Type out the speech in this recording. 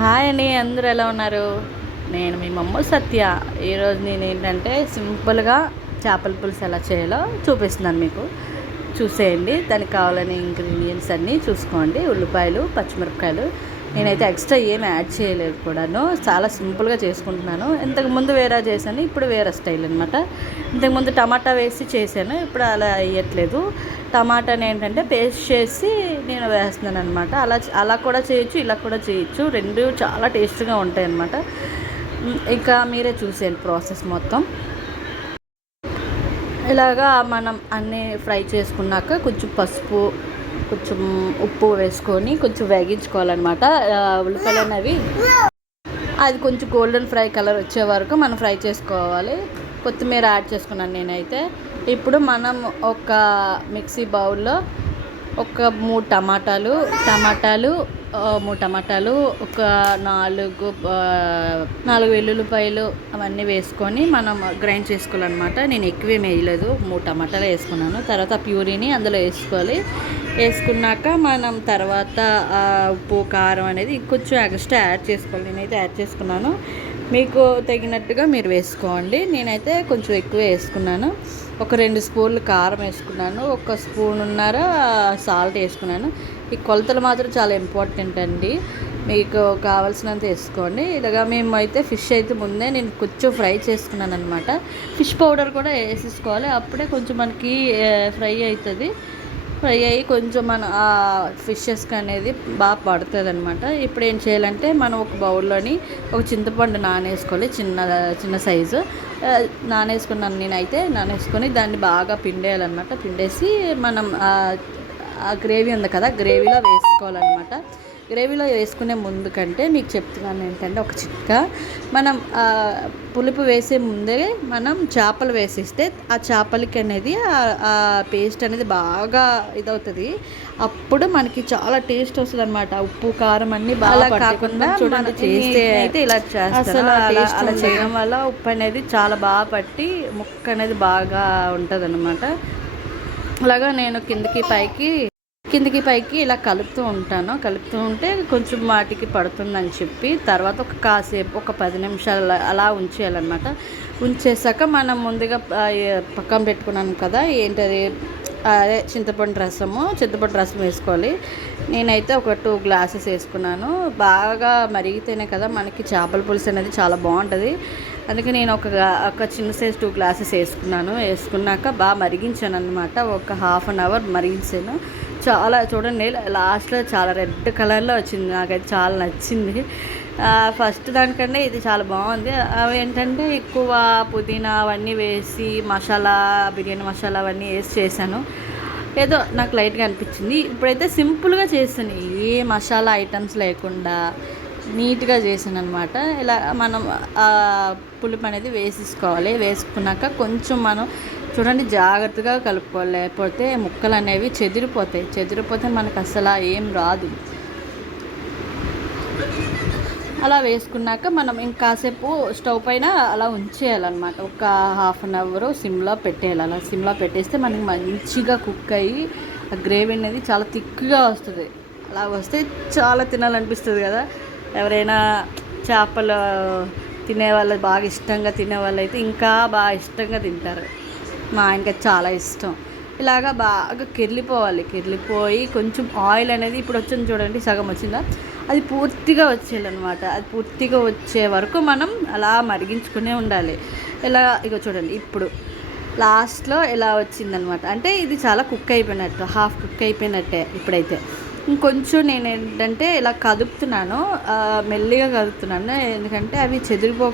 Hi అండి అందరూ ఎలా ఉన్నారు? నేను మీ మమ్మ సత్య. ఈరోజు నేను ఏంటంటే సింపుల్గా చేపల పులుసు ఎలా చేయాలో చూపిస్తున్నాను మీకు. చూసేయండి దానికి కావాలని ఇంగ్రీడియంట్స్ అన్నీ చూసుకోండి. ఉల్లిపాయలు పచ్చిమిరపకాయలు. నేనైతే ఎక్స్ట్రా ఏం యాడ్ చేయలేదు కూడాను. చాలా సింపుల్గా చేసుకుంటున్నాను. ఇంతకుముందు వేరే చేశాను ఇప్పుడు వేరే స్టైల్ అనమాట ఇంతకుముందు టమాటా వేసి చేశాను ఇప్పుడు అలా వేయట్లేదు. టమాటాని ఏంటంటే పేస్ట్ చేసి నేను వేస్తున్నాను అనమాట అలా అలా కూడా చేయొచ్చు ఇలా కూడా చేయొచ్చు. రెండు చాలా టేస్ట్గా ఉంటాయి అనమాట ఇంకా మీరే చూసేయండి ప్రాసెస్ మొత్తం. ఇలాగా మనం అన్నీ ఫ్రై చేసుకున్నాక కొంచెం పసుపు కొంచెం ఉప్పు వేసుకొని కొంచెం వేగించుకోవాలన్నమాట. ఉల్లిపాయలు అనేవి అది కొంచెం గోల్డెన్ ఫ్రై కలర్ వచ్చే వరకు మనం ఫ్రై చేసుకోవాలి. కొత్తిమీర యాడ్ చేసుకున్నాను నేనైతే. ఇప్పుడు మనం ఒక మిక్సీ బౌల్లో ఒక మూడు టమాటాలు టమాటాలు టమాటాలు ఒక నాలుగు నాలుగు వెల్లుల్లిపాయలు అవన్నీ వేసుకొని మనం గ్రైండ్ చేసుకోవాలన్నమాట. నేను ఎక్కువ వేయలేదు. మూడు టమాటాలు వేసుకున్నాను. తర్వాత ప్యూరీని అందులో వేసుకోవాలి. వేసుకున్నాక మనం తర్వాత ఉప్పు కారం అనేది ఇంకొంచెం ఎక్స్ట్రా యాడ్ చేసుకోవాలి. నేనైతే యాడ్ చేసుకున్నాను. మీకు తగినట్టుగా మీరు వేసుకోండి. నేనైతే కొంచెం ఎక్కువ వేసుకున్నాను. ఒక రెండు స్పూన్లు కారం వేసుకున్నాను. ఒక స్పూన్ ఉన్నారా సాల్ట్ వేసుకున్నాను. ఈ కొలతలు మాత్రం చాలా ఇంపార్టెంట్ అండి. మీకు కావాల్సినంత వేసుకోండి. ఇలాగా మేము అయితే ఫిష్ అయితే ముందే నేను కొంచెం ఫ్రై చేసుకున్నాను అనమాట ఫిష్ పౌడర్ కూడా వేసేసుకోవాలి. అప్పుడే కొంచెం మనకి ఫ్రై అవుతుంది. ఫ్రై అయ్యి కొంచెం మన ఆ ఫిషెస్కి అనేది బాగా పడుతుంది అనమాట ఇప్పుడు ఏం చేయాలంటే మనం ఒక బౌల్లోని ఒక చింతపండు నానేసుకోవాలి. చిన్న చిన్న సైజు. నానేసుకున్నాను నేనైతే. నానేసుకొని దాన్ని బాగా పిండేయాలన్నమాట. పిండేసి మనం ఆ గ్రేవీ ఉంది కదా గ్రేవీలో వేసుకోవాలన్నమాట. గ్రేవీలో వేసుకునే ముందు కంటే మీకు చెప్తున్నాను ఏంటంటే ఒక చిట్కా. మనం పులుపు వేసే ముందే మనం చేపలు వేసిస్తే ఆ చేపలకి అనేది ఆ- పేస్ట్ అనేది బాగా ఇదవుతుంది. అప్పుడు మనకి చాలా టేస్ట్ వస్తుంది అనమాట ఉప్పు కారం అన్ని బాగా కాకుండా చూడండి చేస్తే అయితే ఇలా అసలు అలా. చేయడం వల్ల ఉప్పు అనేది చాలా బాగా పట్టి ముక్క అనేది బాగా ఉంటుంది అలాగా నేను కిందకి పైకి కిందకి పైకి ఇలా కలుపుతూ ఉంటాను. కలుపుతూ ఉంటే కొంచెం వాటికి పడుతుందని చెప్పి తర్వాత ఒక కాసేపు ఒక పది నిమిషాలు అలా- అలా ఉంచేయాలన్నమాట. ఉంచేసాక మనం ముందుగా పక్కన పెట్టుకున్నాను కదా ఏంటది? అదే చింతపండు రసము చింతపండు రసం వేసుకోవాలి. నేనైతే ఒక టూ గ్లాసెస్ వేసుకున్నాను. బాగా మరిగితేనే కదా మనకి చేపల పులుసు అనేది చాలా బాగుంటుంది. అందుకే నేను ఒక ఒక చిన్న సైజ్ టూ గ్లాసెస్ వేసుకున్నాను. వేసుకున్నాక బాగా మరిగించాను అనమాట ఒక హాఫ్ అన్ అవర్ మరిగించాను. చాలా చూడండి లాస్ట్లో చాలా రెడ్ కలర్లో వచ్చింది. నాకైతే చాలా నచ్చింది. ఫస్ట్ దానికంటే ఇది చాలా బాగుంది. అవి ఏంటంటే ఎక్కువ పుదీనా అవన్నీ వేసి మసాలా బిర్యానీ మసాలా అవన్నీ వేసి చేశాను. ఏదో నాకు లైట్గా అనిపించింది. ఇప్పుడైతే సింపుల్గా చేస్తాను. ఏ మసాలా ఐటమ్స్ లేకుండా నీట్గా చేసాను అనమాట ఇలా మనం ఆ పులుపు అనేది వేసేసుకోవాలి. వేసుకున్నాక కొంచెం మనం చూడండి జాగ్రత్తగా కలుపుకోవాలి లేకపోతే ముక్కలు అనేవి చెదిరిపోతాయి. చెదిరిపోతే మనకు అసలు ఏం రాదు. అలా వేసుకున్నాక మనం ఇంకాసేపు స్టవ్ పైన అలా ఉంచేయాలన్నమాట. ఒక హాఫ్ అన్ అవర్ సిమ్లో పెట్టేయాలి. అలా సిమ్లో పెట్టేస్తే మనకి మంచిగా కుక్ అయ్యి ఆ గ్రేవీ అనేది చాలా థిక్గా వస్తుంది. అలా వస్తే చాలా తినాలనిపిస్తుంది కదా. ఎవరైనా చేపలు తినేవాళ్ళు బాగా ఇష్టంగా తినేవాళ్ళు అయితే ఇంకా బాగా ఇష్టంగా తింటారు. మా ఆయనకి చాలా ఇష్టం. ఇలాగా బాగా కిర్లిపోవాలి. కిర్లిపోయి కొంచెం ఆయిల్ అనేది ఇప్పుడు వచ్చింది చూడండి సగం వచ్చిందా? అది పూర్తిగా వచ్చేయాలన్నమాట. అది పూర్తిగా వచ్చే వరకు మనం అలా మరిగించుకునే ఉండాలి. ఇలా ఇక చూడండి ఇప్పుడు లాస్ట్లో ఇలా వచ్చిందనమాట అంటే ఇది చాలా కుక్ అయిపోయినట్టు హాఫ్ కుక్ అయిపోయినట్టే ఇప్పుడైతే. ఇంకొంచెం నేను ఏంటంటే ఇలా కదుపుతున్నాను మెల్లిగా కదుపుతున్నాను ఎందుకంటే అవి చెదిరిపో